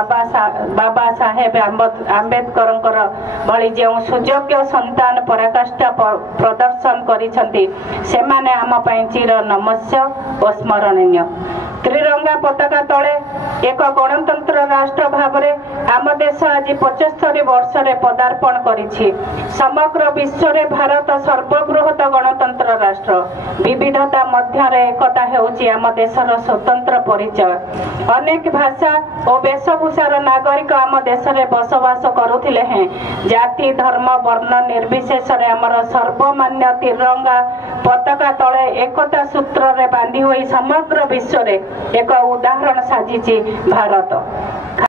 बाबा साहेब आंबेडकर भली जो सुयोग्य संतान पराकाष्ठा प्रदर्शन करिसेंती सेमाने आम पई चिर नमस्य और स्मरणीय। त्रिरंगा पताका तले एक गणतंत्र राष्ट्र भाव में आम देश आज 75 वर्ष पदार्पण करिछि। समग्र विश्व रे भारत सर्वबृहत गणतंत्र राष्ट्र। विविधता मध्य एकता हेउछि आम देशर स्वतंत्र परिचय। अनेक भाषा और वेशभूषार नागरिक आम देश रे बसवास करुथिले हैं। जाति धर्म वर्ण निर्विशेष रे आमर सर्वमान्य तिरंगा पताका तले एकता सूत्र रे बांधी होई समग्र विश्व रे एक उदाहरण साजिछि भारत।